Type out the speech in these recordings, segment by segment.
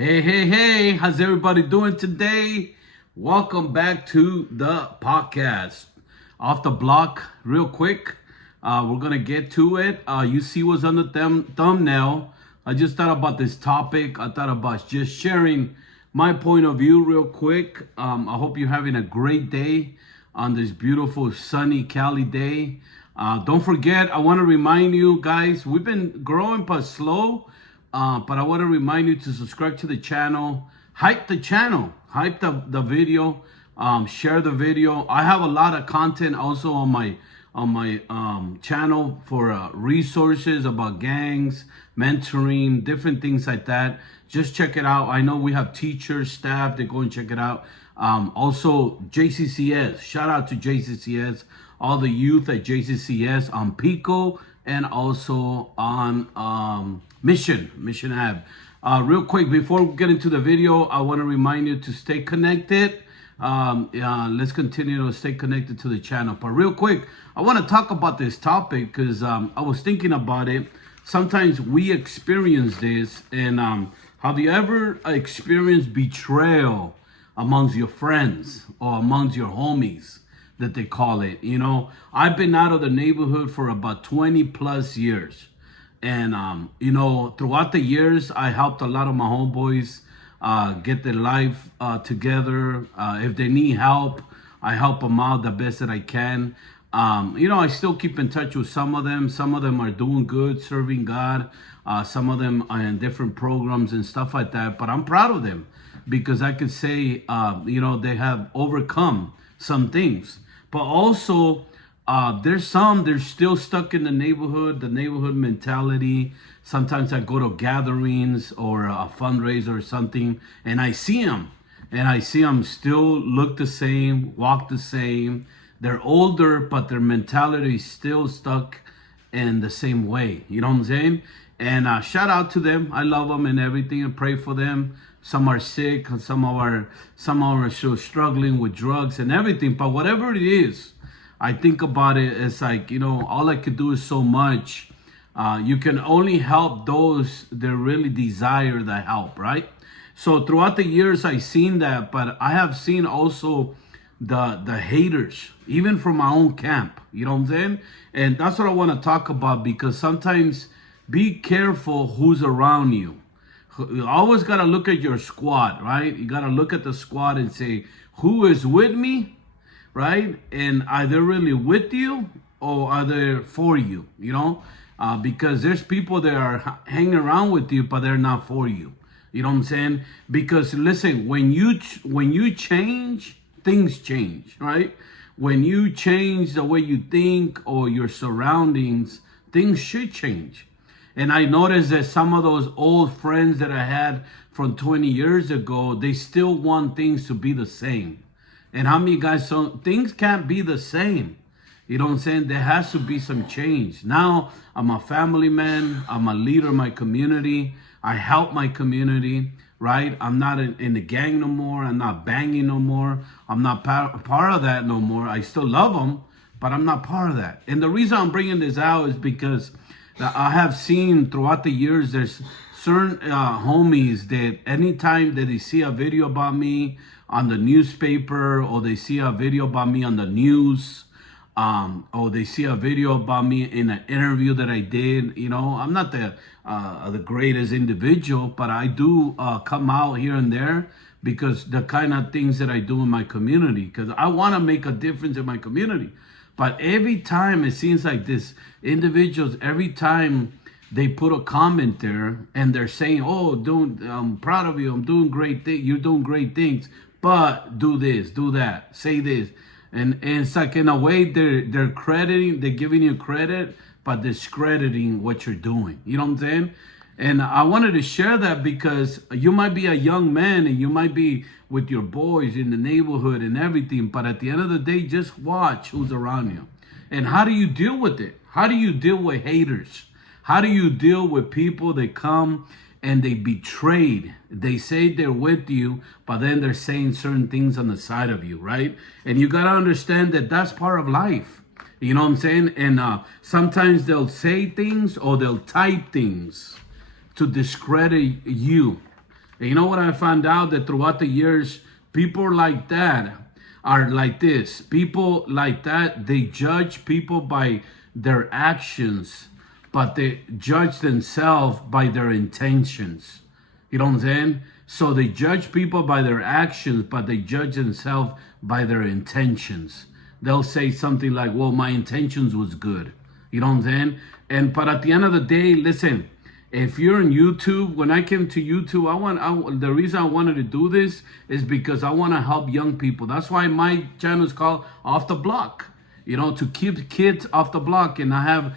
Hey, how's everybody doing today? Welcome back to the podcast. Off the block, real quick. We're going to get to it. You see what's on the thumbnail. I just thought about this topic. I thought about just sharing my point of view real quick. I hope you're having a great day on this beautiful sunny Cali day. Don't forget, I want to remind you guys, we've been growing but slow. But I want to remind you to subscribe to the channel, hype the channel, hype the video, share the video. I have a lot of content also on my channel for resources about gangs, mentoring, different things like that. Just check it out. I know we have teachers, staff. They go and check it out. Also JCCS. Shout out to JCCS. All the youth at JCCS on Pico and also on Mission Ave. Real quick, before we get into the video, I want to remind you to stay connected. Let's continue to stay connected to the channel. But real quick, I want to talk about this topic because I was thinking about it. Sometimes we experience this, and have you ever experienced betrayal amongst your friends or amongst your homies, that they call it? You know, I've been out of the neighborhood for about 20 plus years. And, throughout the years, I helped a lot of my homeboys get their life together. If they need help, I help them out the best that I can. I still keep in touch with some of them. Some of them are doing good, serving God. Some of them are in different programs and stuff like that. But I'm proud of them because I could say, they have overcome some things. But also, they're still stuck in the neighborhood mentality. Sometimes I go to gatherings or a fundraiser or something, and I see them still look the same, walk the same. They're older, but their mentality is still stuck in the same way. You know what I'm saying? And shout out to them. I love them and everything, and pray for them. Some are sick, some are still struggling with drugs and everything. But whatever it is, I think about it as like, all I could do is so much. You can only help those that really desire the help, right? So throughout the years, I've seen that, but I have seen also the haters, even from my own camp, you know what I'm saying? And that's what I want to talk about, because sometimes be careful who's around you. You always got to look at your squad, right? You got to look at the squad and say, who is with me? Right? And are they really with you or are they for you? Because there's people that are hanging around with you, but they're not for you. You know what I'm saying? Because listen, when you change, things change, right? When you change the way you think or your surroundings, things should change. And I noticed that some of those old friends that I had from 20 years ago, they still want things to be the same. And how many guys, so things can't be the same. You know what I'm saying? There has to be some change. Now, I'm a family man. I'm a leader in my community. I help my community, right? I'm not in the gang no more. I'm not banging no more. I'm not part of that no more. I still love them, but I'm not part of that. And the reason I'm bringing this out is because I have seen throughout the years, there's certain homies that anytime that they see a video about me on the newspaper, or they see a video about me on the news, or they see a video about me in an interview that I did. I'm not the greatest individual, but I do come out here and there because the kind of things that I do in my community, because I want to make a difference in my community. But every time it seems like this individuals, every time they put a comment there and they're saying, "Oh, I'm proud of you. I'm doing great things. You're doing great things. But do this, do that, say this," and it's like in a way they're crediting, they're giving you credit, but discrediting what you're doing. You know what I'm saying? And I wanted to share that because you might be a young man and you might be with your boys in the neighborhood and everything, but at the end of the day, just watch who's around you. And how do you deal with it? How do you deal with haters? How do you deal with people that come and they betrayed? They say they're with you, but then they're saying certain things on the side of you, right? And you got to understand that that's part of life. You know what I'm saying? And sometimes they'll say things or they'll type things to discredit you. And you know what I found out? That throughout the years, people like that are like this. People like that, they judge people by their actions, but they judge themselves by their intentions. You know what I'm saying? So they judge people by their actions, but they judge themselves by their intentions. They'll say something like, well, my intentions was good. You know what I'm saying? But at the end of the day, listen, if you're on YouTube, when I came to YouTube, the reason I wanted to do this is because I want to help young people. That's why my channel is called Off the Block. You know, to keep kids off the block. And I have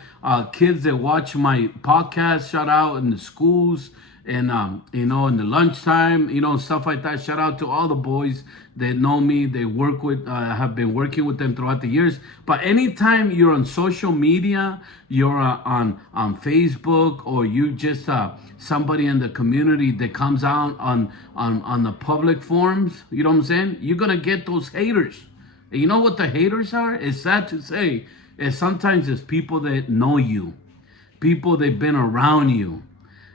kids that watch my podcast, shout out in the schools and, you know, in the lunchtime, you know, stuff like that. Shout out to all the boys that know me. They work with, I have been working with them throughout the years. But anytime you're on social media, you're on Facebook, or you just somebody in the community that comes out on the public forums, you know what I'm saying? You're going to get those haters. You know what the haters are? It's sad to say. Sometimes it's people that know you, people that have been around you,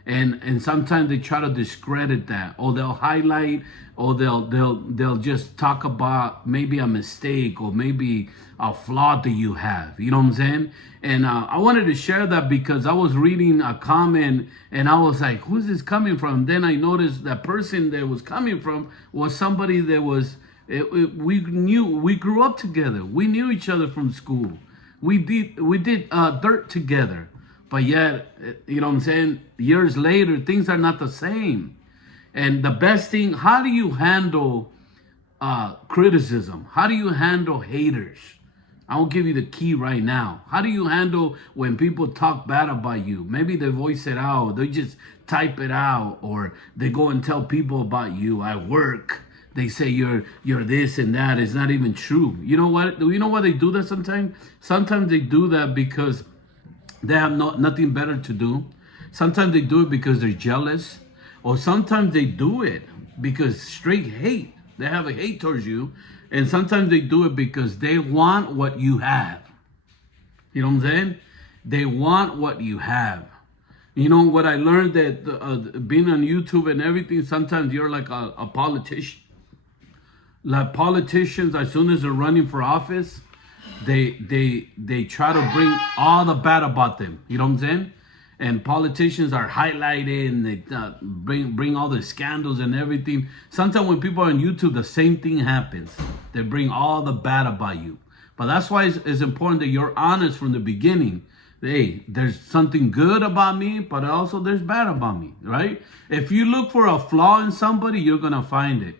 and sometimes they try to discredit that, or they'll highlight, or they'll just talk about maybe a mistake or maybe a flaw that you have. You know what I'm saying? And I wanted to share that because I was reading a comment and I was like, "Who's this coming from?" Then I noticed that person that was coming from was somebody that was. We grew up together. We knew each other from school. We did dirt together. But yet, you know what I'm saying? Years later, things are not the same. And the best thing, how do you handle criticism? How do you handle haters? I will give you the key right now. How do you handle when people talk bad about you? Maybe they voice it out, they just type it out, or they go and tell people about you at work. They say you're this and that. It's not even true. You know what? Do you know why they do that sometimes? Sometimes they do that because they have nothing better to do. Sometimes they do it because they're jealous. Or sometimes they do it because straight hate. They have a hate towards you. And sometimes they do it because they want what you have. You know what I'm saying? They want what you have. You know what I learned, that being on YouTube and everything, sometimes you're like a politician. Like politicians, as soon as they're running for office, they try to bring all the bad about them. You know what I'm saying? And politicians are highlighted, and they bring all the scandals and everything. Sometimes when people are on YouTube, the same thing happens. They bring all the bad about you. But that's why it's important that you're honest from the beginning. Hey, there's something good about me, but also there's bad about me, right? If you look for a flaw in somebody, you're going to find it.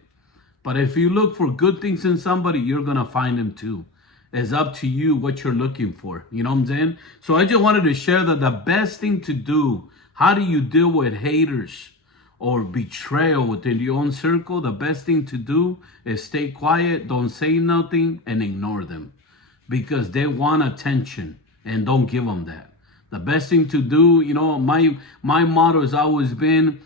But if you look for good things in somebody, you're going to find them too. It's up to you what you're looking for. You know what I'm saying? So I just wanted to share that the best thing to do, how do you deal with haters or betrayal within your own circle? The best thing to do is stay quiet, don't say nothing, and ignore them. Because they want attention, and don't give them that. The best thing to do, you know, my motto has always been,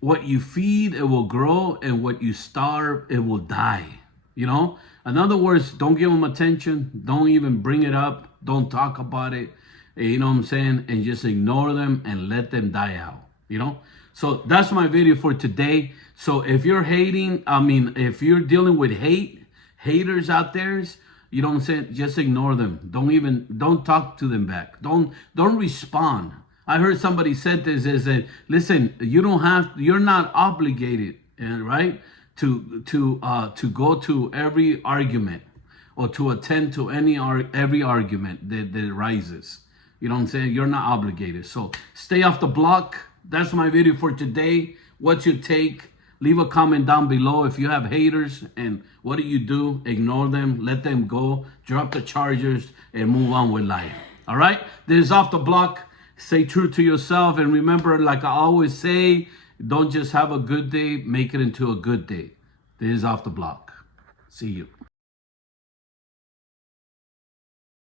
what you feed, it will grow, and what you starve, it will die. You know, in other words, don't give them attention. Don't even bring it up. Don't talk about it. You know what I'm saying? And just ignore them and let them die out. You know? So that's my video for today. So if you're hating, if you're dealing with haters out there, you know what I'm saying? Just ignore them. Don't talk to them back. Don't respond. I heard somebody said this, is that, listen, you're not obligated, right? To go to every argument or to attend to every argument that rises. You know what I'm saying? You're not obligated. So stay off the block. That's my video for today. What's your take? Leave a comment down below. If you have haters, and what do? Ignore them, let them go, drop the chargers, and move on with life. All right? This is Off the Block. Stay true to yourself, and remember, like I always say, don't just have a good day, make it into a good day. This is Off the Block. See you.